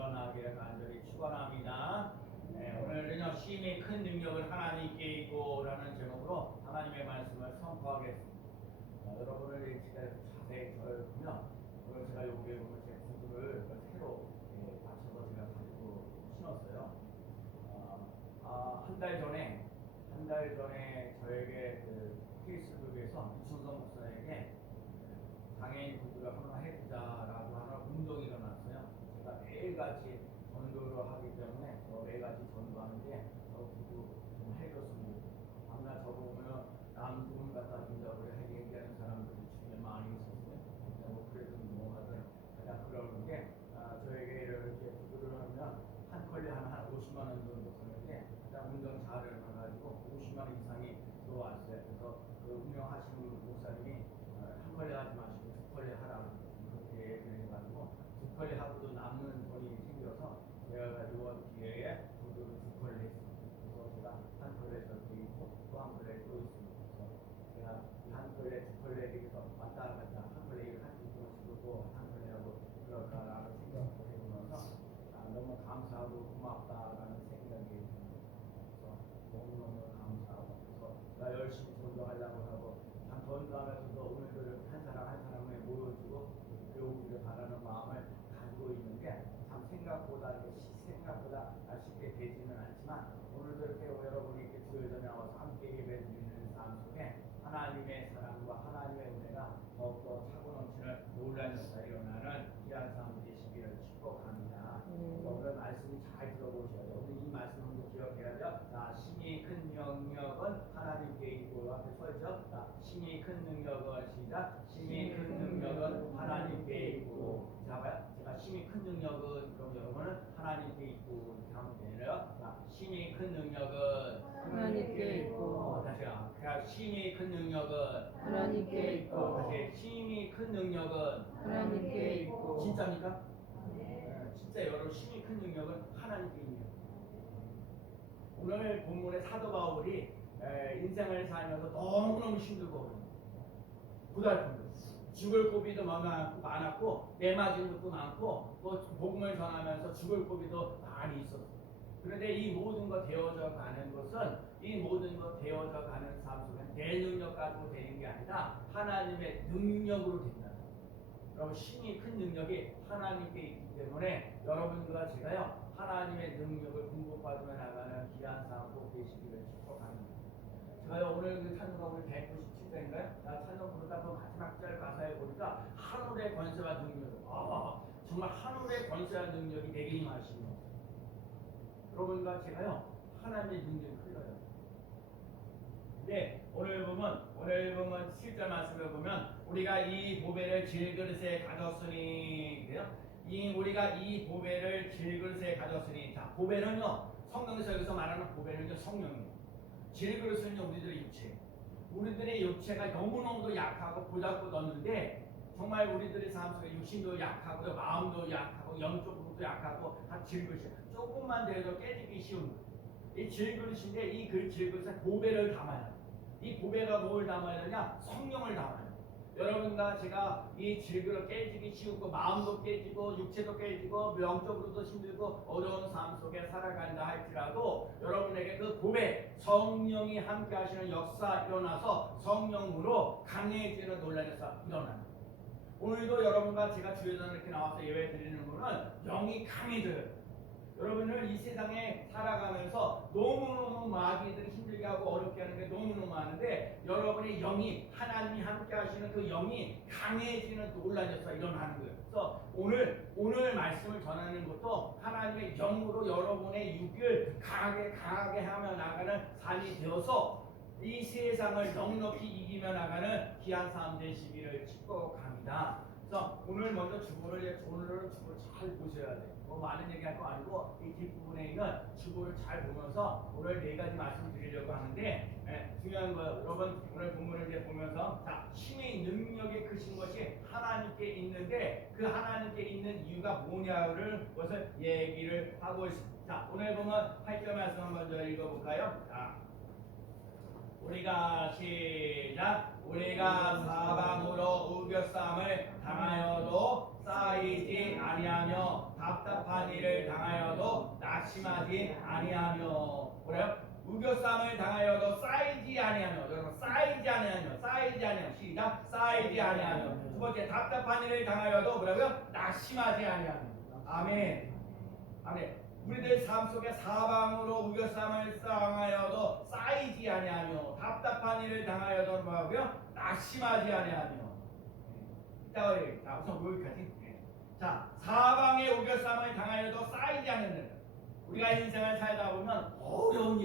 일어나기를 간절히 축원합니다. 네, 오늘은요 심히 큰 능력을 하나님께 있고라는 제목으로 하나님의 말씀을 선포하겠습니다. 여러분을 제가 자세히 저를 보면 오늘 제가 여기에 보면 제 구두를 새로 맞춰서 제가 가지고 신었어요. 한 달 전에 저에게 그 페이스북에서 이춘성 목사에게 장애인 구두를 하나 해주자라고 하는 운동이 일어났어요. 제가 매일같이 전도를 하기 때문에 매일같이 전도하는데 저 구두 좀 해줬습니다. 밤낮 저보면 남 돈 갖다 준다고 얘기하는 사람들이 주변에 많이 있었어요. 뭐 그래도 뭐 하든 그냥 그러는 게 저에게 이렇게 구두를 하면 한 컬레 한 50만 원 정도 드는데 그냥 운동 잘 해가지고 50만 원 이상이 들어왔어요. 그래서 그 운영하시는 목사님이 한 컬레 하지 마시고 두 컬레 하라고 그렇게 얘기를 해가지고 두 컬레 하고도 남는 돈이 생겨서 제가 이번 기회에 구두를 두 컬레 했습니다. 그래서 제가 한 컬레 저도 있고 또 한 컬레 또 있습니다. 그래서 제가 한 컬레 두 컬레 이렇게 왔다 갔다 한 컬레를 한 두꺼씩 또 한 컬레하고 그럴까라는 생각을 해보면서 너무 감사하고 고맙다라는 생각이 듭니다. 그래서 너무너무 감사하고 그래서 제가 열심히 전도하려고 하고 참 전도하면서도 오늘도 한 사람 한 사람에 모여주고 배우기를 바라는 마음을 가지고 있는 게 참 생각보다 쉽게 되지는 않지만 오늘도 이렇게 여러분이 이렇게 교회에 나와서 함께 예배드리는 삶 속에 하나님의 사랑과 하나님의 은혜가 더욱더 차고 넘치는 놀라운 역사가 일어나는 귀한 삶 되시기를 축복합니다. 오늘 말씀이 잘 들어보셔야 돼요. 오늘 이 말씀을 기억해야 돼요. 자, 심히 큰 능력은 하나님께 있고 앞에 서있죠. 자, 심히 큰 능력은 시작. 심히 큰 능력은 하나님께 있고. 자, 봐요. 제가 심히 큰 능력은 그럼 여러분은 하나님께 있고 이렇게 하면 되네요. 자, 심히 큰 능력은 하나님께 있고. 다시요. 그냥 심히 큰 능력은 하나님께 있고. 다시 심히 큰 능력은 하나님께 있고. 진짜입니까? 진짜 여러분 심히 큰 능력은 하나님께 있는. 오늘 본문의 사도 바울이 인생을 살면서 너무너무 힘들고 고달픈데 죽을 고비도 많았고 내맞은 것도 많고 또 복음을 전하면서 죽을 고비도 많이 있었어요. 그런데 이 모든 것 되어져 가는 것은 이 모든 것 되어져 가는 삶 속에 내 능력 가지고 되는 게 아니라 하나님의 능력으로 된다. 여러분 심히 큰 능력이 하나님께 있기 때문에 여러분과 제가요 하나님의 능력을 공급받으며 나가는 귀한 삶 꼭 되시기를 축복합니다. 제가요 오늘 그 찬송가 우리 197장인가요? 나 찬송 부르다 그 마지막 절 가사에 보니까 하늘의 권세와 능력 정말 하늘의 권세와 능력이 내게 임하시는 거예요. 여러분과 제가요 하나님의 능력이 흘러요. 근데 오늘 보면 7절 말씀을 보면 우리가 이 보배를 질그릇에 가졌으니 그래요? 우리가 이 보배를 질그릇에 가졌으니 자 보배는요 성경에서 여기서 말하는 보배는요 성령이에요. 질그릇은요 우리들의 육체. 우리들의 육체가 너무너무도 약하고 보잘것없는데 정말 우리들의 삶 속에 육신도 약하고요 마음도 약하고 영적으로도 약하고 다 질그릇이에요. 조금만 되어도 깨지기 쉬운 거예요. 이 질그릇인데 이 질그릇에 보배를 담아요. 이 보배가 뭘 담아야 되냐? 성령을 담아요. 여러분과 제가 이 질그릇 깨지기 쉬우고 마음도 깨지고 육체도 깨지고 영적으로도 힘들고 어려운 삶 속에 살아간다 할지라도 여러분에게 그 보배 성령이 함께 하시는 역사 일어나서 성령으로 강해지는 놀라는 역사 일어나는 거예요. 오늘도 여러분과 제가 주일날 이렇게 나와서 예배 드리는 거는 영이 강해져요. 여러분을 이 세상에 살아가면서 너무너무 마귀들이 힘들게 하고 어렵게 하는 게 너무너무 많은데 여러분의 영이 하나님이 함께 하시는 그 영이 강해지는 놀라운 역사가 일어나는 거예요. 그래서 오늘 말씀을 전하는 것도 하나님의 영으로 여러분의 육을 강하게 하며 나가는 삶이 되어서 이 세상을 넉넉히 이기며 나가는 귀한 삶 되시기를 축복합니다. 그래서 오늘 먼저 오늘은 주보를 잘 보셔야 돼요. 뭐 많은 얘기할 거 아니고 이 뒷부분에 있는 주보를 잘 보면서 오늘 4가지 말씀을 드리려고 하는데 중요한 거예요. 여러분 오늘 본문을 이제 보면서 자 힘의 능력이 크신 것이 하나님께 있는데 그 하나님께 있는 이유가 뭐냐를 것을 얘기를 하고 있습니다. 자 오늘 보면 8절 말씀 한번 더 읽어볼까요? 자 우리가 시작 우리가 사방으로 우겨싸움을 당하여도 쌓이지 아니하며 답답한 일을 당하여도 낙심하지 아니하며. 그래요? 우겨쌈을 당하여도 쌓이지 아니하며. 여러분 쌓이지 아니하며 시작 쌓이지 아니하며. 두 번째 답답한 일을 당하여도 뭐라고요? 낙심하지 아니하며. 아멘. 아멘. 우리들 삶 속에 사방으로 우겨쌈을 당하여도 쌓이지 아니하며 답답한 일을 당하여도 뭐라고요? 낙심하지 아니하며. 자, 우선 여기까지. 자, 사방에 우겨쌈을 당하여도 쌓이지 않는. 우리가 인생을 살다 보면 어려운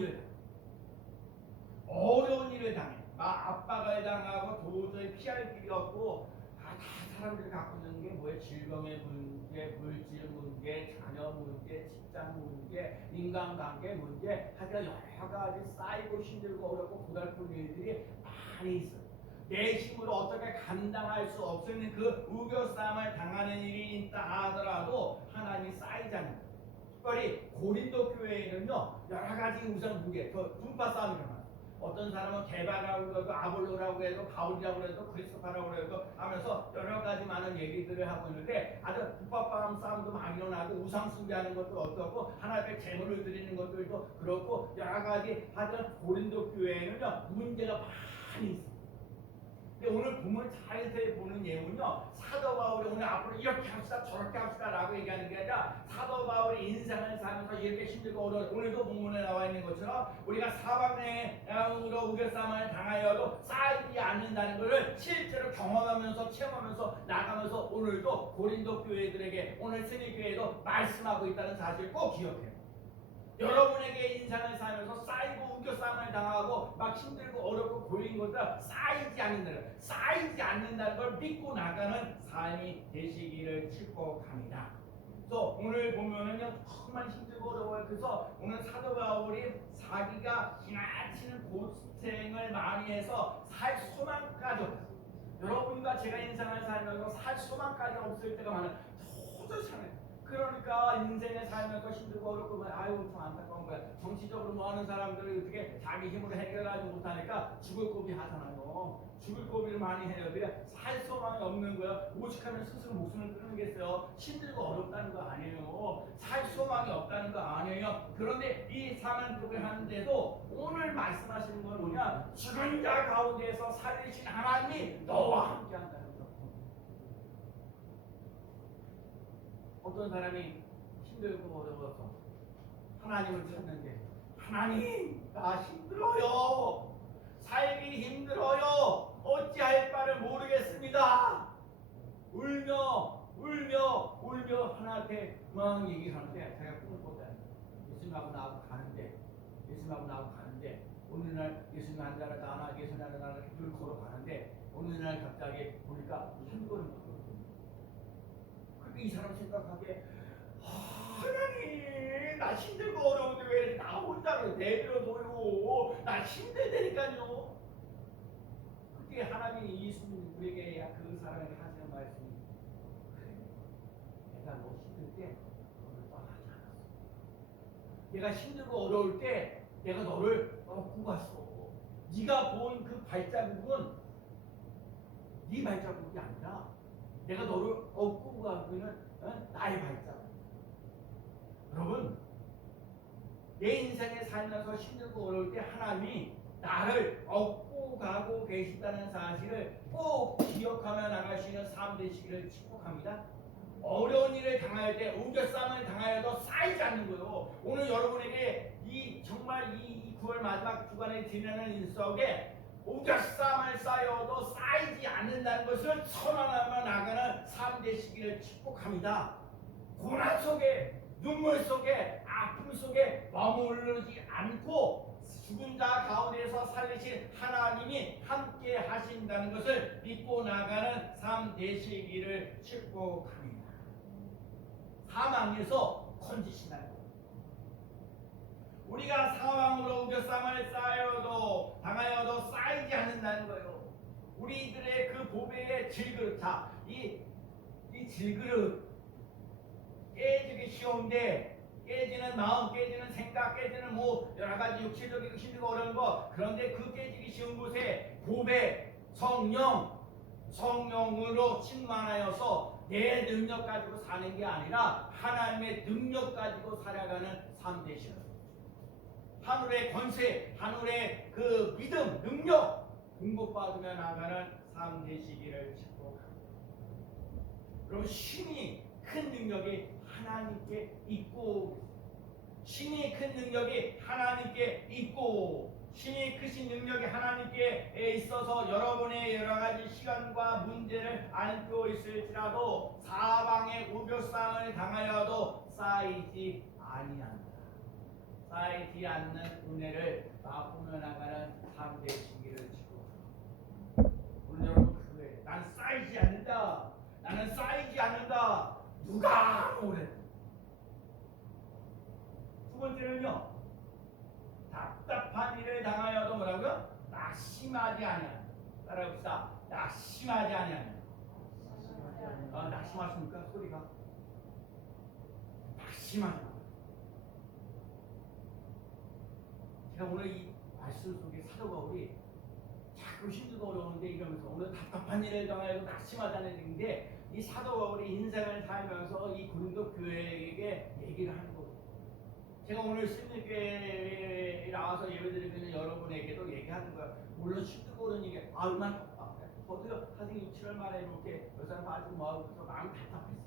일을 당해. 막 압박을 당하고 도저히 피할 길이 없고 다 사람들이 갖고 있는 게 뭐예요? 질병의 문제, 물질 문제, 자녀 문제, 직장 문제, 인간관계 문제, 하여간 여러 가지 쌓이고 힘들고 어렵고 고달픈 일들이 많이 있어요. 내 힘으로 어떻게 감당할 수 없는 그 우겨쌈을 당하는 일이 있다 하더라도 하나님이 쌓이지 않는 거예요. 특별히 고린도 교회에는요 여러 가지 우선 문제, 분파 싸움이 일어나요. 어떤 사람은 개바라고 해도 아볼로라고 해도 바울이라고 해도 그리스도파라고 해도 하면서 여러 가지 많은 얘기들을 하고 있는데 아주 북박방 싸움도 많이 일어나고 우상 숭배하는 것도 어떻고 하나님께 제물을 드리는 것들도 그렇고 여러 가지 하여튼 고린도 교회에는요 문제가 많이 있어요. 근데 오늘 본문을 자세히 보는 내용은요 사도 바울이 오늘 앞으로 이렇게 합시다 저렇게 합시다 라고 얘기하는 게 아니라 사도 바울이 인생을 살면서 이렇게 힘들고 어려워 오늘도 본문에 나와 있는 것처럼 우리가 사방으로 우겨쌈을 당하여도 쌓이지 않는다는 것을 실제로 경험하면서 체험하면서 나가면서 오늘도 고린도 교회들에게 오늘 스니교회에도 말씀하고 있다는 사실을 꼭 기억해요. 여러분에게 인생을 살면서 쌓이고 우겨쌈을 당하고 막 힘들고 어렵고 고인 것들 쌓이지 않는다는 걸 믿고 나가는 삶이 되시기를 축복합니다. 그래서 오늘 보면은요 정말 힘들고 어려워요. 그래서 오늘 사도 바울이 자기가 지나치는 고생을 많이 해서 살 소망까지 없어요. 여러분과 제가 인생을 살면서 살 소망까지 없을 때가 많아요. 도저히 살아요. 그러니까 인생에 살면서 힘들고 어렵고 아유 좀 안타까운 거야. 정치적으로 뭐 하는 사람들이 어떻게 자기 힘으로 해결하지 못하니까 죽을 고비 하잖아요. 죽을 고비를 많이 해요. 살 소망이 없는 거야. 오직하면 스스로 목숨을 끊겠어요. 힘들고 어렵다는 거 아니에요. 살 소망이 없다는 거 아니에요. 그런데 이 상한 쪽을 하는데도 오늘 말씀하시는 건 뭐냐? 죽은 자 가운데에서 살리신 하나님이 너와 함께 한다는 거. 어떤 사람이 힘들고 어려워서 하나님을 찾는데 하나님 나 힘들어요. 살기 힘들어요. 어찌할 바를 모르겠습니다. 울며 하나님께 막 얘기하는데 제가 꿈을 꿨다. 예수님하고 나하고 가는데 어느 날 예수님 한 자를 나나 예수님 한 자를 늘 걸어가는데 어느 날 갑자기 보니까 한 걸음 이 사람 생각하기에 하나님 나 힘들고 어려운데 왜 나 혼자를 내버려둬요. 나 힘들다니까요. 그때 하나님이 예수님 우리에게 그 사람에게 하시는 말씀이 그래 내가 너 힘들 때 너를 떠나지 않았어. 내가 힘들고 어려울 때 내가 너를 업고 갔어. 네가 본 그 발자국은 네 발자국이 아니라 내가 너를 업고 가기는 나의 발자국. 여러분 내 인생에 살면서 힘들고 어려울 때 하나님이 나를 업고 가고 계시다는 사실을 꼭 기억하며 나갈 수 있는 삶 되시기를 축복합니다. 어려운 일을 당할 때 우겨쌈을 당하여도 쌓이지 않는 거예요. 오늘 여러분에게 정말 이 9월 마지막 주간에 지내는 일 속에 우겨쌈을 쌓여도 쌓이지 않는다는 것을 선언하며 나가는 삶 되시기를 축복합니다. 고난 속에 눈물 속에 아픔 속에 머무르지 않고 죽은 자 가운데서 살리신 하나님이 함께 하신다는 것을 믿고 나가는 삶 되시기를 축복합니다. 사망에서 건지신다는 것. 우리가 사망으로 우겨쌈을 쌓여도 당하여도 쌓이지 않는다는 거예요. 우리들의 그 보배의 질그릇, 이 질그릇 깨지기 쉬운데 깨지는 마음, 깨지는 생각, 깨지는 뭐 여러 가지 육체적이고 힘들고 어려운 거. 그런데 그 깨지기 쉬운 곳에 보배, 성령으로 충만하여서 내 능력 가지고 사는 게 아니라 하나님의 능력 가지고 살아가는 삶 되시는 하늘의 권세, 하늘의 그 믿음, 능력 공급받으며 나가는 삶 되시기를 축복합니다. 그럼 신이 큰 능력이 하나님께 있고, 신이 큰 능력이 하나님께 있고, 신이 크신 능력이 하나님께 있어서 여러분의 여러 가지 시간과 문제를 안고 있을지라도 사방의 우겨싸움을 당하여도 쌓이지 아니한다. 쌓이지 않는 은혜를 맛보며 나가는 삶 되시기를 축복합니다. 오늘 여러분 그거예요. 난 쌓이지 않는다. 나는 쌓이지 않는다. 누가 오래? 두 번째는요, 답답한 일을 당하여도 뭐라고요? 낙심하지 아니한다. 따라해봅시다. 낙심하지 아니한다. 낙심하십니까? 소리가 낙심하지 마. 제가 오늘 이 말씀 속에 사도 바울이 자꾸 힘들고 어려운데 이러면서 오늘 답답한 일을 당하여도 낙심하지 않는데, 이 사도 바울이 인생을 살면서 이 고린도 교회에게 얘기를 하는 거예요. 제가 오늘 신님께 나와서 예배드리면 여러분에게도 얘기하는 거야. 물론 힘들고 그런 얘기, 얼마나 답답해. 저도요, 사실 6, 7월 말에 이렇게 몇 사람 빠지고 마음에서 마음이 답답했어요.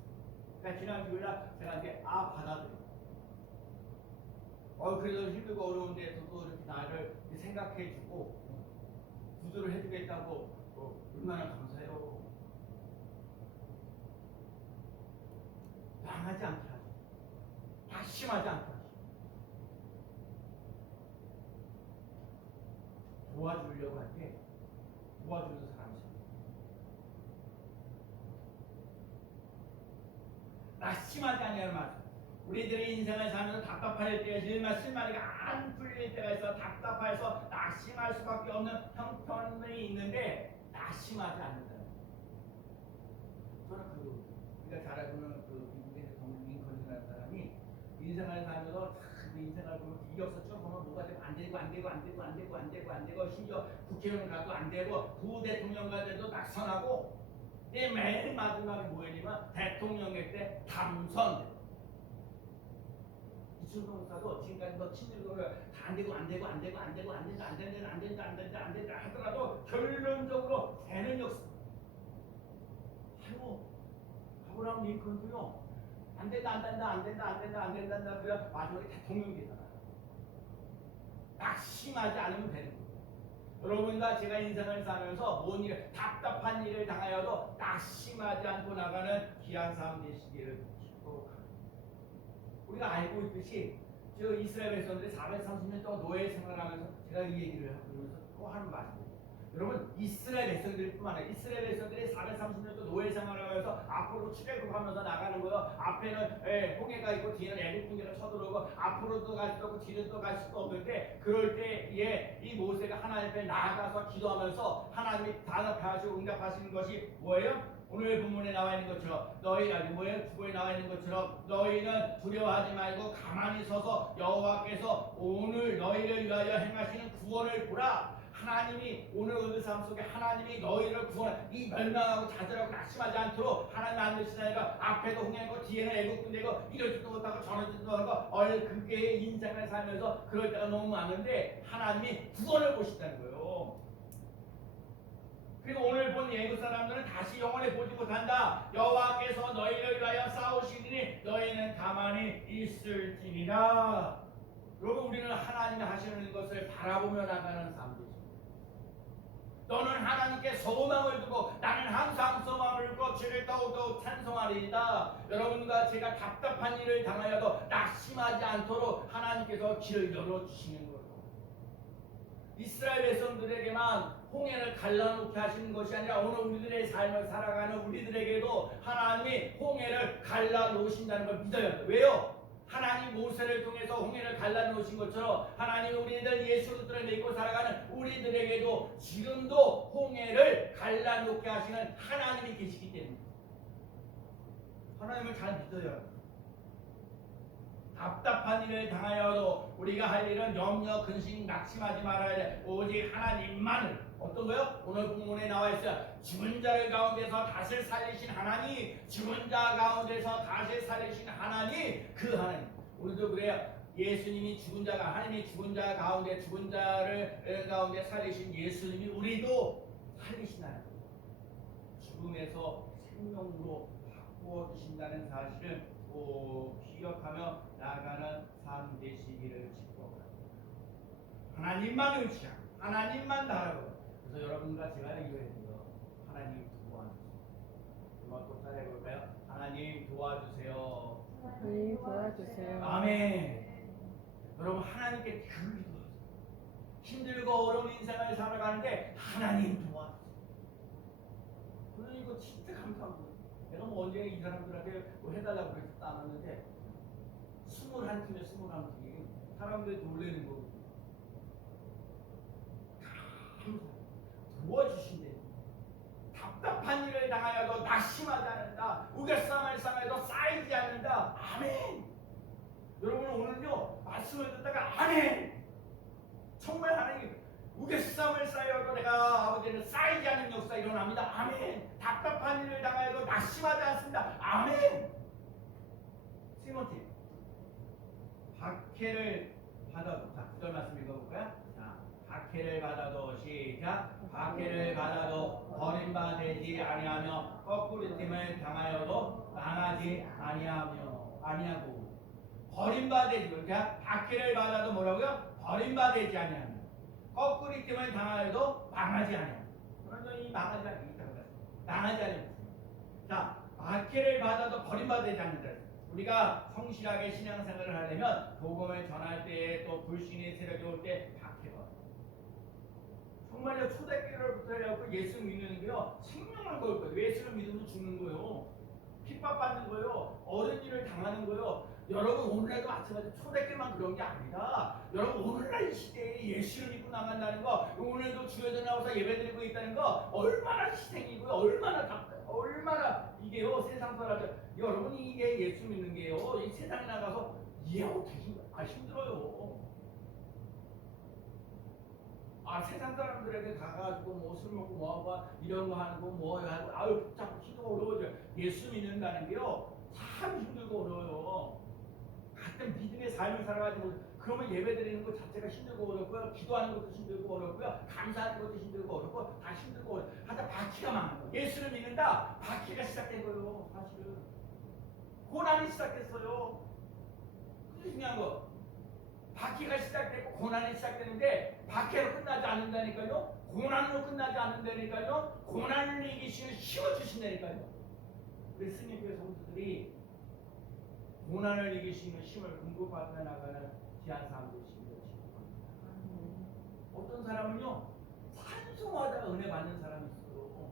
그러니까 지난 주일날 제가 이제 받아들여. 그래도 힘들고 어려운데 저도 이렇게 나를 생각해주고 구조를 해주겠다고 얼마나 감사해요. 당하지 않게 하죠. 낙심하지 않게 하죠. 도와주려고 할 때 도와주는 사람이 있어요. 낙심하지 아니하는 말. 우리들의 인생을 살면서 답답할 때, 정말 실마리가 안 풀릴 때가 있어. 답답해서 낙심할 수밖에 없는 형편이 있는데 낙심하지 않는다. 저는 우리가 잘 알고 있는 미국의 대통령 링컨이라는 사람이 인생을 살면서 인생을 보면 이력서 쭉 보면 뭐가 되면 안 되고 심지어 국회의원 가도 안 되고 부대통령가 돼도 낙선하고, 매일 마지막에 뭐냐면 대통령일 때 당선. 이춘동 목사도 지금까지 뭐 친일교를 다 안 되고 하더라도 결론적으로 되는 역사. 아이고, 아브라함 링컨도요, 안 된다 그래 마지막에 대통령이 되잖아요. 낙심하지 않으면 되는 거예요. 여러분과 제가 인생을 살면서 뭔 일, 답답한 일을 당하여도 낙심하지 않고 나가는 귀한 삶 되시기를 축복합니다. 우리가 알고 있듯이 저 이스라엘 백성들이 430년 동안 노예 생활하면서 제가 이 얘기를 하고 그러면서 또 하는 말이에요. 여러분, 이스라엘 백성들뿐만 아니라 이스라엘 백성들이 430년 동안 노예 생활하면서 앞으로 출애굽하면서 나가는 거예요. 앞에는 홍해가 있고 뒤에는 애굽 군대가 쳐들어오고 앞으로도 갈 수도 없고 뒤로도 갈 수도 없는데, 그럴 때에 이 모세가 하나님 앞에 나아가서 기도하면서 하나님이 대답하시고 응답하시는 것이 뭐예요? 오늘 본문에 나와 있는 것처럼 구보에 나와 있는 것처럼 너희는 두려워하지 말고 가만히 서서 여호와께서 오늘 너희를 위하여 행하시는 구원을 보라. 하나님이 오늘 우리 삶 속에 하나님이 너희를 구원, 이 멸망하고 좌절하고 낙심하지 않도록 하나님 안 되시다니까 앞에도 홍해고 뒤에는 애국군대고 이러지도 못하고 저러지도 못하고 얼그게의 인생을 살면서 그럴 때가 너무 많은데 하나님이 구원을 보신다는 거예요. 그리고 오늘 본 애국 사람들은 다시 영원히 보지 못한다. 여호와께서 너희를 위하여 싸우시니 너희는 가만히 있을지니라. 여러분, 우리는 하나님이 하시는 것을 바라보며 나가는 삶이죠. 너는 하나님께 소망을 두고 나는 항상 소망을 두고 주를 더욱더욱 찬송하리이다. 여러분과 제가 답답한 일을 당하여도 낙심하지 않도록 하나님께서 길을 열어주시는 거예요. 이스라엘 백성들에게만 홍해를 갈라놓게 하시는 것이 아니라 오늘 우리들의 삶을 살아가는 우리들에게도 하나님이 홍해를 갈라놓으신다는 걸 믿어야 돼요. 왜요? 하나님 모세를 통해서 홍해를 갈라놓으신 것처럼 하나님 우리들 예수 그리스도를 믿고 살아가는 우리들에게도 지금도 홍해를 갈라놓게 하시는 하나님이 계시기 때문에 하나님을 잘 믿어야 해요. 답답한 일을 당하여도 우리가 할 일은 염려, 근심, 낙심하지 말아야 돼. 오직 하나님만을 어떤 거요? 오늘 본문에 나와 있어요. 죽은 자를 가운데서 다시 살리신 하나님, 죽은 자 가운데서 다시 살리신 하나님, 그 하나님. 우리도 그래요. 예수님이 죽은 자가, 하나님이 죽은 자 가운데 죽은 자를 가운데 살리신 예수님이 우리도 살리시나요? 죽음에서 생명으로 바꾸어 주신다는 사실을 꼭 기억하며 나아가는 삶 되시기를 축복합니다. 하나님만 의지하고 하나님만 바라보고. 그래서 여러분과 제가 이거해야 돼요. 하나님 도와주세요. 한번 또 따라해볼까요? 하나님 도와주세요. 하나님 도와주세요. 아멘. 여러분 하나님께 늘 기도하세요. 힘들고 어려운 인생을 살아가는데 하나님 도와주세요. 저는 이거 진짜 감사합니다. 내가 뭐 언제 이 사람들한테 뭐 해달라고 그래서 따놨는데 21팀에 21팀이 사람들 놀래는 거 도와주신대. 답답한 일을 당하여도 낙심하지 않는다. 우겨싸움을 싸매도 쌓이지 않는다. 아멘. 여러분 오늘요 말씀을 듣다가 아멘. 정말 하나님 우겨싸움을 쌓여도 내가 아버지는 쌓이지 않는 역사 일어납니다. 아멘. 답답한 일을 당하여도 낙심하지 않습니다. 아멘. 세 번째 박해를 받아도. 자 9절 말씀 읽어볼까요? 자 박해를 받아도 시작. 박해를 받아도 버림받지 아니하며 거꾸리짐을 당하여도 망하지 아니하고. 버림받지, 그러니까 박해를 받아도 뭐라고요? 버림받지 아니하며 거꾸리짐을 당하여도 망하지 아니하며. 그러면 이 망하지 않는다고 했어요. 망하지 않는. 자 박해를 받아도 버림받지 않는다. 우리가 성실하게 신앙생활을 하려면 복음을 전할 때에 또 불신의 세력이 올 때 박해가 정말요. 초대교회로부터 해갖고 예수 믿는 게요 생명을 걸 거예요. 예수를 믿으면 죽는 거예요. 핍박받는 거예요. 어려운 일을 당하는 거예요. 여러분 오늘날도 마찬가지로 초대교회만 그런 게 아니다. 여러분 오늘날 이 시대에 예수를 믿고 나간다는 거, 오늘도 주여들 나와서 예배드리고 있다는 거 얼마나 희생이고요. 얼마나 이게요 세상 사람들. 여러분이 이게 예수 믿는 게요 이 세상에 나가서 이해하고 힘들어요. 세상 사람들에게 가가지고 뭐 술 먹고 뭐하고 이런 거 하는 거 뭐 하고 아유 복잡하고 힘들고 어려워져요. 예수 믿는다는 게요 참 힘들고 어려워요. 같은 믿음의 삶을 살아가지고 그러면 예배드리는 것 자체가 힘들고 어렵고요. 기도하는 것도 힘들고 어렵고요. 감사하는 것도 힘들고 어렵고 다 힘들고 어렵고 하여튼 박해가 많은 거예요. 예수를 믿는다 박해가 시작된 거예요. 사실은 고난이 시작됐어요. 그게 중요한 거. 박해가 시작되고 고난이 시작되는데 박해로 끝나지 않는다니까요. 고난으로 끝나지 않는다니까요. 고난을 이기시는 힘을 주신다니까요. 우리 스님교회 성도들이 고난을 이기시는 힘을 공급받아 나가는 귀한 삶 되시기를 축복합니다. 어떤 사람은요 찬송하다가 은혜 받는 사람이 있어요.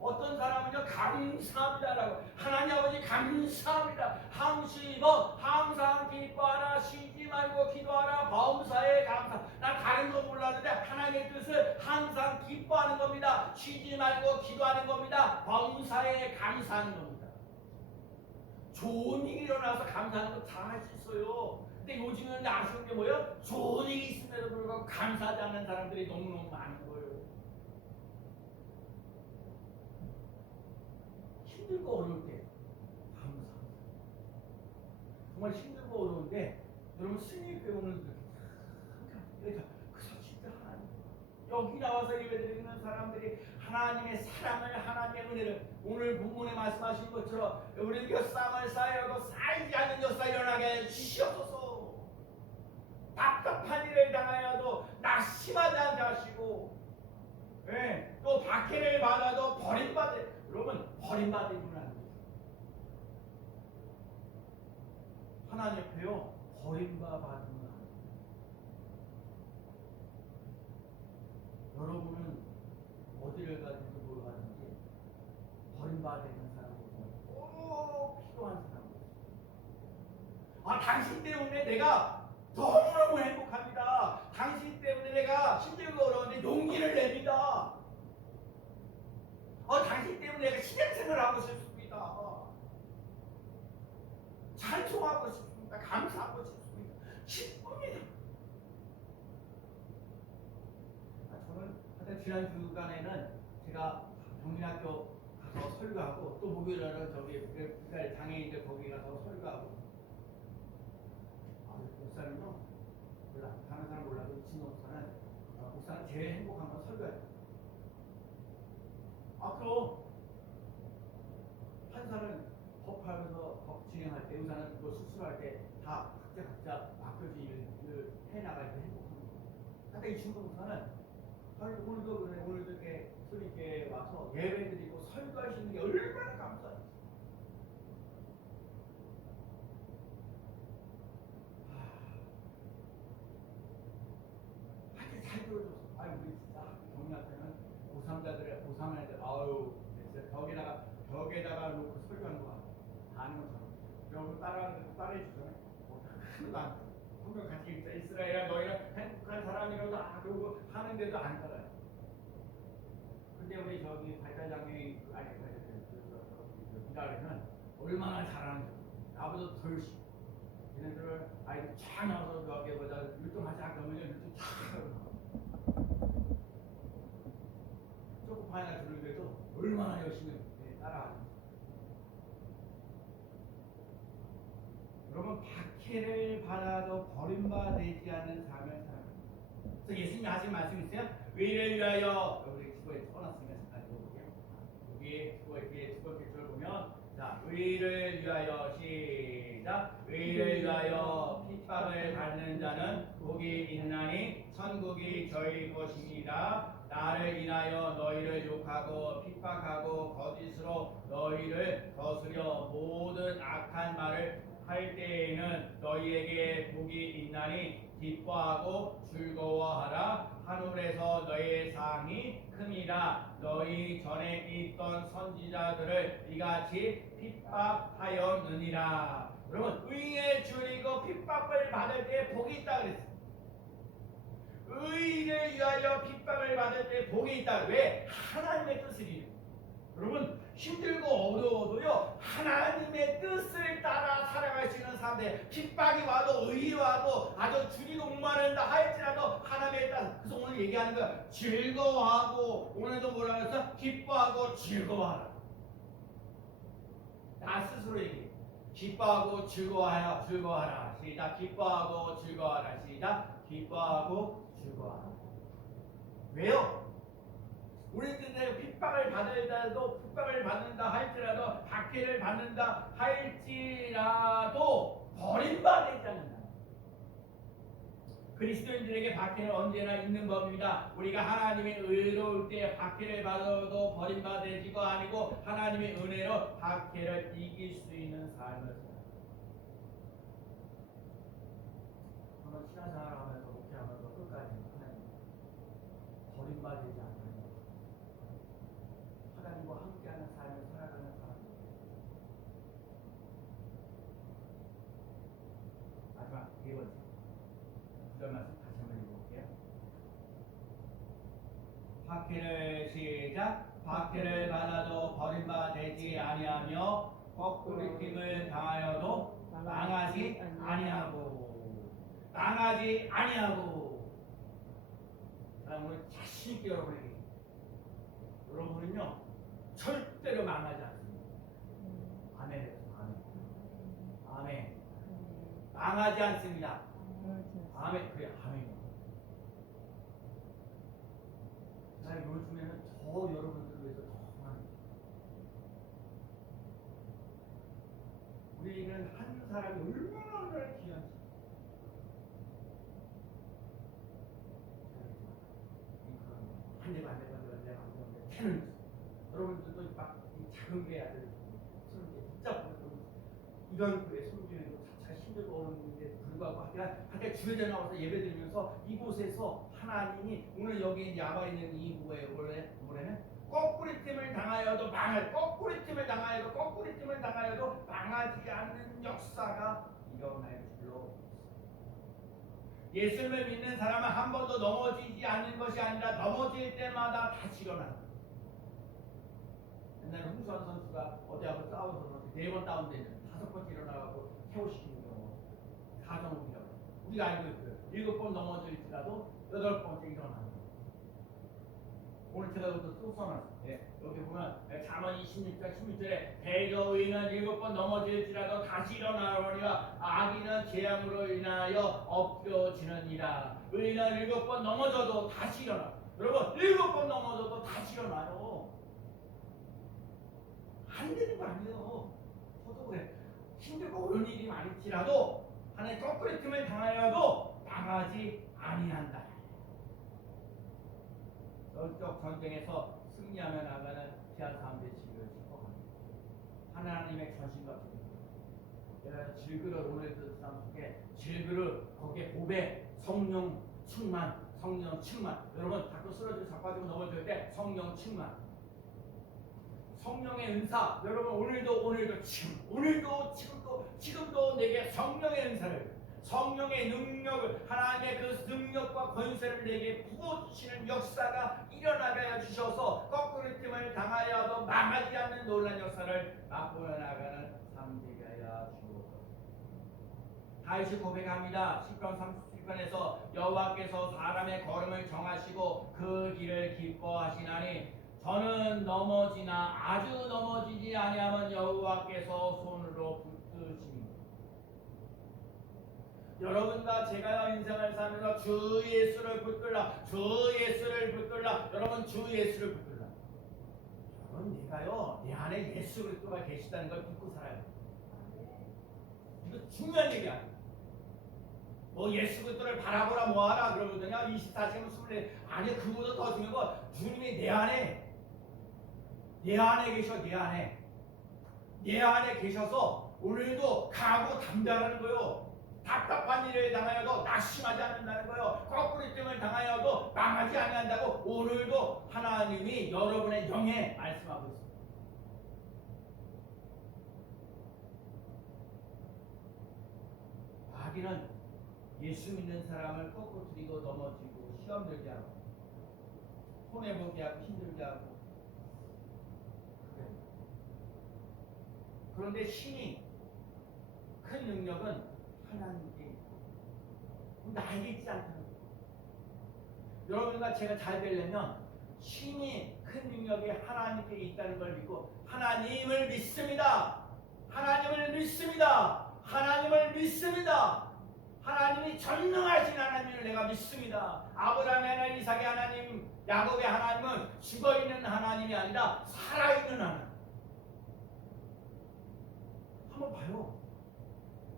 어떤 사람은요 감사합니다라고 하나님 아버지 감사합니다. 항상 기뻐하라. 쉬지 말고 기도하라. 범사에 감사. 나 다른 거 몰랐는데 하나님의 뜻을 항상 기뻐하는 겁니다. 쉬지 말고 기도하는 겁니다. 범사에 감사하는 겁니다. 좋은 일이 일어나서 감사하는 거 다 할 수 있어요. 근데 요즘은 아쉬운 게 뭐예요? 좋은 일이 있음에도 불구하고 감사하지 않는 사람들이 너무너무 많은 거예요. 힘들고 어려울 때 감사합니다. 정말 힘들고 어려운데 여러분 스님 배우는 그래서 진짜 하나님 여기 나와서 예배드리는 사람들이 하나님의 사랑을 하나님의 은혜를 오늘 본문에 말씀하신 것처럼 우리 곁쌈을 쌓여도 쌓이지 않는 역사 일어나게 주시옵소서. 답답한 일을 당하여도 낙심하지 않게 하시고 또 박해를 받아도 여러분 버림받으면 안 돼요. 하나님 옆에요 버림받으면 안 돼요. 여러분은 어디를 가든지 뭘 가든지 버림받는 사람이고 꼭 필요한 사람이에요. 당신 때문에 내가 너무너무 행복합니다. 당신 때문에 내가 힘들고 어려운데 용기를 냅니다. 당신 때문에 내가 신앙생활을 하고 싶습니다. 찬송하고 싶습니다. 감사하고 싶습니다. 기쁩니다. 저는 하여튼 지난 주간에는 제가 경민학교 가서 설교하고 또 목요일에는 저기 장애인들 거기 가서 설교하고 목사는요 몰라 다른 사람 몰라도 진호 목사는 목사는 제일 행복한 건 설교예요. 그럼 판사는 법하면서 법 진행할 때 의사는 그거 수술할 때 다 각자 맡겨진 일을 해나갈 때 행복한 거예요. 근데 이 진호 목사는 오늘도 그래 오늘도 이렇게 손님께 와서 예배드리고 설교하시는 게 얼마나 감사해요. 하여튼 잘 들어줘서 우리 진짜 경리학교는 고3자들의 애들 진짜 벽에다가 놓고 설교하는 거 아는 것처럼 여러분 따라해 주잖아요. 하나도 안 분명 같이 읽자. 이스라엘아 너희는 행복한 사람이라도 그러고 하는데도 안 따라요. 근데 우리 저기 발달장애인 이달에는 얼마나 잘하는지 나보다 더 열심히 얘네들은 아이들 쫙 나와서 여기보다 율동하자 그러면 율동 쫙 하고 초코파이나 들으면서 얼마나 열심히 따라하는지. 여러분 박해를 받아도 버림받지 않는 삶을 살아갑니다. 그래서 예수님이 하신 말씀 있어요? 의를 위하여 우리 주보에 써놨으니까 잠깐 읽어볼게요. 여기 주보에 두 번째 줄 보면 자 의를 위하여 시작 의를 위하여 핍박을 받는 자는 복이 있나니 천국이 저희 것입니다. 나를 인하여 너희를 욕하고 핍박하고 거짓으로 너희를 거스려 모든 악한 말을 할 때에는 너희에게 복이 있나니 기뻐하고 즐거워하라. 하늘에서 너희의 상이 큼이라. 너희 전에 있던 선지자들을 이같이 핍박하였느니라. 여러분 의에 줄이고 핍박을 받을 때 복이 있다 그랬어요. 의를 위하여 핍박을 받을 때 복이 있다. 왜? 하나님의 뜻을 이루고. 여러분 힘들고 어려워도요 하나님의 뜻을 따라 살아갈 수 있는 사람들 핍박이 와도 의의 와도 아주 줄이고 목마른다 할지라도 하나님의 뜻. 그래서 오늘 얘기하는 거야. 즐거워하고 오늘도 뭐라 그랬어? 기뻐하고 즐거워하라. 나 스스로 얘기해. 기뻐하고 즐거워하라. 시작. 기뻐하고 즐거워하라. 시작. 기뻐하고 즐거워하라. 왜요? 우리들은 핍박을 받는다 할지라도 박해를 받는다 할지라도 버림받지 않는다. 그리스도인들에게 박해는 언제나 있는 법입니다. 우리가 하나님의 의로울 때 박해를 받아도 버림받지가 아니고 하나님의 은혜로 박해를 이길 수 있는 삶을 살아요. 저는 신앙생활하면서 목회하면서 끝까지 하나님 버림받지 않는 하나님과 함께하는 삶을 살아가는 사람입니다. 마지막 네 번째 구절 말씀 다시 한번 읽어볼게요. 박해를 시작. 박해를 받아도 버림받지 아니하며 거꾸리짐을 당하여도 망하지 아니하고. 오늘 자신 있게 여러분에게 여러분은요 절대로 망하지 않습니다. 아멘. 망하지 않습니다. 아멘. 그래 아멘. 나 요즘에는 더 여러분들을 위해서 더 많이. 우리는 한 사람이 얼마나 귀한지. 한 대가 안 되면 여러분들도 막 작은 교회 아들 진짜 이런 교회 섬기는 거 자체가 힘들고 어려운데 불구하고 하여튼 주일에 나와서 예배드리면서 이곳에서 하나님이 오늘 여기 나와 있는 이 노래는 거꾸리짐을 당하여도 망하지 않는 역사가 일어날 줄로. 예수님을 믿는 사람은 한 번도 넘어지지 않는 것이 아니라 넘어질 때마다 다시 일어난다. 옛날에 홍수환 선수가 어디하고 싸워서 4번 다운되는 5번째 일어나가고 KO시키는 경우 4정국이라고 우리가 알고 있어요. 7번 넘어질지라도 8번째 일어나는 거예요. 오늘 제가 여기서 또 써놨어요. 예, 여기 보면 잠언 26장 16절에 대저 의인은 7번 넘어질지라도 다시 일어나오니와 악인은 재앙으로 인하여 엎드러지느니라. 의인은 7번 넘어져도 다시 일어나. 여러분 7번 넘어져도 다시 일어나요. 안 되는 거 아니에요. 저도 그래. 힘들고 어려운 일이 많을지라도 하나님 거꾸로 틈을 당하여도 나가지 아니한다. 영적 전쟁에서 승리하며 나가는 귀한 삶 되시기를 축복합니다. 하나님의 전신과 기입니다. 내가 질그릇 오늘도 삶 속에 질그릇 거기에 보배 성령 충만 성령 충만. 여러분 자꾸 쓰러지고 자빠지고 넘어질 때 성령 충만. 성령의 은사. 여러분 오늘도 지금 오늘도 지금도 내게 성령의 은사를 성령의 능력을 하나님의 그 능력과 권세를 내게 부어주시는 역사가 일어나게 하여 주셔서 거꾸로 틈을 당하여도 망하지 않는 놀라운 역사를 맛보여 나가는 삶 되게 하여 주옵소서. 다윗이 고백합니다. 시편 37편에서 여호와께서 사람의 걸음을 정하시고 그 길을 기뻐하시나니 저는 넘어지나 아주 넘어지지 아니하면 여호와께서 손으로 붙드시니. 여러분과 제가 인생을 살면서 주 예수를 붙들라 주 예수를 붙들라. 여러분 주 예수를 붙들라. 여러분 내가요 내 안에 예수 그리스도가 계시다는 걸 믿고 살아요. 이거 중요한 얘기 아니에요. 뭐 예수 그리스도를 바라보라 뭐하라 그러거든요. 24시간 24. 아니 그보다 더 중요한 건 주님이 내 안에 계셔. 내 안에 계셔서 오늘도 강하고 담대하는 거요. 답답한 일을 당하여도 낙심하지 않는다는 거예요. 거꾸로 뜸을 당하여도 망하지 아니한다고 오늘도 하나님이 여러분의 영에 말씀하고 있습니다. 마귀는 예수 믿는 사람을 꺾어뜨리고 넘어지고 시험 들게 하고 손해보게 하고 힘들게 하고. 그런데 신이 큰 능력은 하나님께 있고 나에게 있지 않다는 거예요. 여러분과 제가 잘 되려면 신이 큰 능력이 하나님께 있다는 걸 믿고 하나님을 믿습니다. 하나님을 믿습니다. 하나님을 믿습니다. 하나님이 전능하신 하나님을 내가 믿습니다. 아브라함의 하나님, 이삭의 하나님, 야곱의 하나님은 죽어있는 하나님이 아니라 살아있는 하나님. 한번 봐요.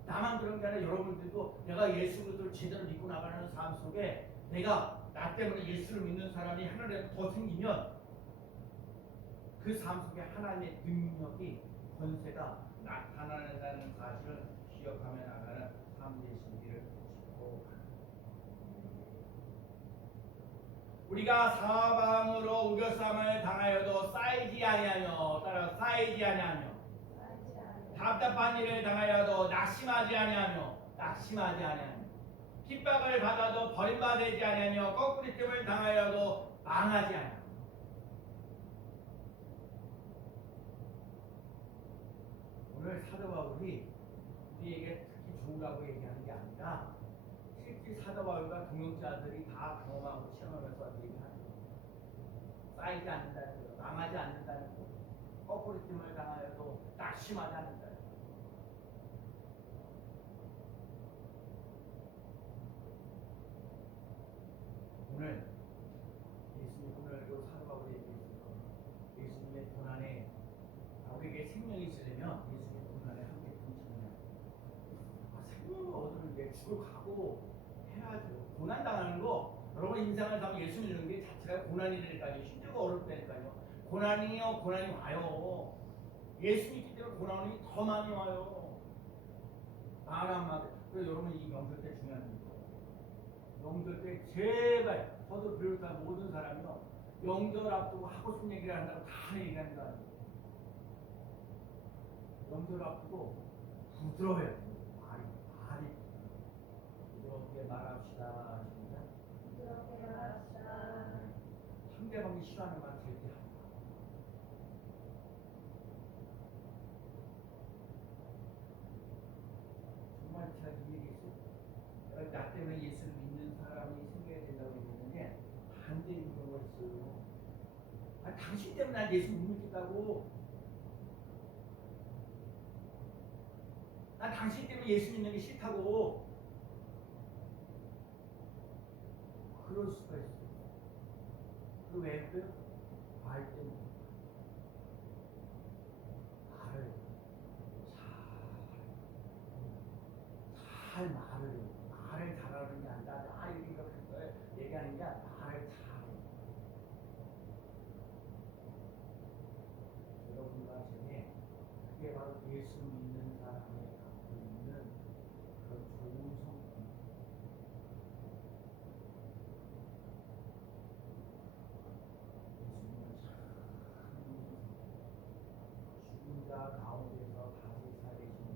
나만 그런 게 아니라 여러분들도 내가 예수 그리스도를 제대로 믿고 나가는 삶 속에 내가 나 때문에 예수를 믿는 사람이 하나라도 더 생기면 그 삶 속에 하나님의 능력이 권세가 나타나는 사실을 기억하며 나가는 삶 되시기를 축복합니다. 우리가 사방으로 우겨쌈을 당하여도 쌓이지 아니하며 따라 쌓이지 아니하며 답답한 일을 당하여도 낙심하지 아니하며 핍박을 받아도 버림받지 아니하며 거꾸리 틈을 당하여도 망하지 아니하며. 오늘 사도 바울이 우리에게 특히 좋으라고 얘기하는 게 아니라 실제 사도 바울과 동역자들이 다 경험하고 체험하면서 얘기하는 거예요. 쌓이지 않는다는 거예요. 망하지 않는다는 거예요. 거꾸리 틈을 당하여도 낙심하지 않는다는 거예요. 오늘 예수님을 사도 바울이 얘기했어요. 예수님의 고난에 우리에게 생명이 있으려면 예수님의 고난에 함께 동참해야 돼요. 생명을 얻으면 게 죽을 각오 해야죠. 고난 당하는 거 여러분 인생을 살면 예수 믿는 게 자체가 고난이니까요. 힘들고 어렵다니까요. 고난이 와요. 예수 믿기 때문에 고난이 더 많이 와요. 말 한마디. 그래서 여러분 이 명절 때 중요한 일이에요. 명절 때 제발 저도 비롯한 모든 사람이요 명절 앞두고 하고 싶은 얘기를 한다고 다 얘기하는 거 아니에요. 명절 앞두고 부드러워야 돼요. 말이 부드럽게 말합시다. 부드럽게 말합시다. 상대방이 싫어하는 말 절대 하지 마. 정말 제가 이 얘기 있어요. 나 때문에 예수를 믿는 사람이 생겨야 된다고 얘기했는데 반대인 경우가 있어요. 당신 때문에 난 예수 못 믿겠다고. 난 당신 때문에 예수 믿는 게 싫다고. 그럴 수가 있어요. 그 왜 그래요? 말 때문에. 말을 잘 말을 잘하는 게 아니라 이렇게 얘기하는 게 아니라 말을 잘해. 여러분과 저에게 그게 바로 예수 믿는 사람의 갖고 있는 그런 좋은 성품. 예수님은 참 죽은 자 가운데서 다시 살리시는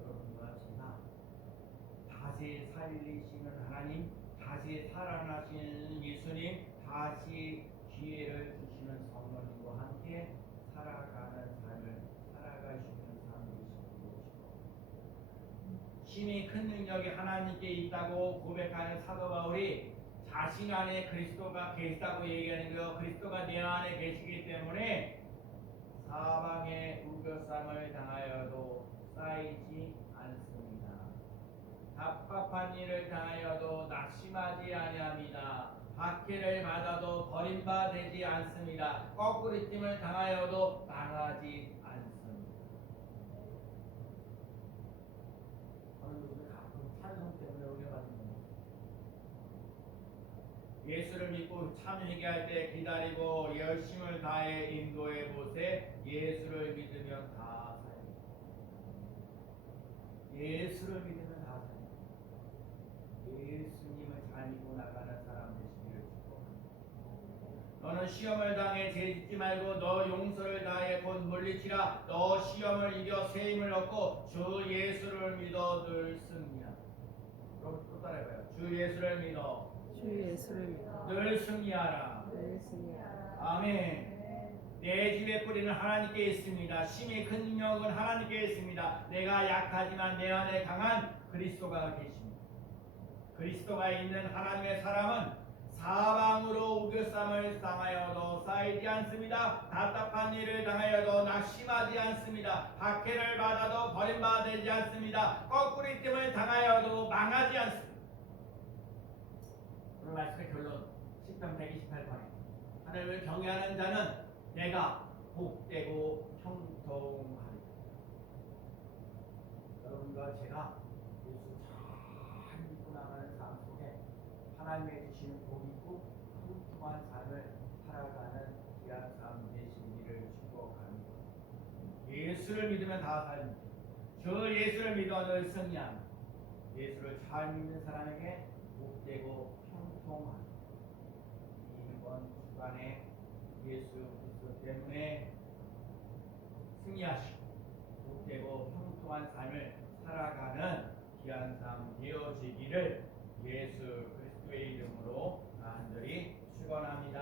여러분과 제가 다시 살리시는 하나님, 다시 살아나시는 예수님, 다시 기회를 주시는 성령님과 함께 살아가는 삶을 살아가시는 삶이시고 신이 큰 능력이 하나님께 있다고 고백하는 사도 바울이 자신 안에 그리스도가 계시다고 얘기하는 거예요. 그리스도가 내 안에 계시기 때문에 사방에 우겨쌈을 당하여도 쌓이지 않습니다. 답답한 일을 당하여도 낙심하지 아니합니다. 박해를 받아도 버림받지 않습니다. 거꾸리짐을 당하여도 망하지 않습니다. 저는 요즘에 가끔 찬송 때문에 은혜받는 거예요. 예수를 믿고 참 회개할 때 기다리고 열심을 다해 인도해 보세. 예수를 믿으면 다 살립니다. 예수를 믿으면 다 살립니다. 예수님을 잘 믿고 나가는 사람 되시기를 축복합니다. 너는 시험을 당해 죄짓지 말고 너 용서를 다해 곧 물리치라. 너 시험을 이겨 새 힘을 얻고 주 예수를 믿어 늘 승리하라. 여러분 또 따라해봐요. 주 예수를 믿어 주 예수를 믿어 늘 승리하라. 늘 승리하라. 아멘. 내 집의 뿌리는 하나님께 있습니다. 심히 큰 능력은 하나님께 있습니다. 내가 약하지만 내 안에 강한 그리스도가 계십니다. 그리스도가 있는 하나님의 사람은 사방으로 우겨쌈을 당하여도 쌓이지 않습니다. 답답한 일을 당하여도 낙심하지 않습니다. 박해를 받아도 버림받지 않습니다. 거꾸리짐을 당하여도 망하지 않습니다. 오늘 말씀의 결론 10편 128번에 하나님을 경외하는 자는 내가 복되고 형통하리라. 여러분과 제가 예수 잘 믿고 나가는 삶 속에 하나님의 주시는 복이 있고 풍성한 삶을 살아가는 귀한 삶 되시기를 축복합니다. 예수를 믿으면 다 살립니다. 저 예수를 믿어 늘 승리합니다. 예수를 잘 믿는 사람에게 복되고 형통한 이번 주간에 예수 그리스도 때문에 승리하시고 복되고 형통한 삶을 살아가는 귀한 삶 되어지기를 예수 그리스도의 이름으로 간절히 축원합니다.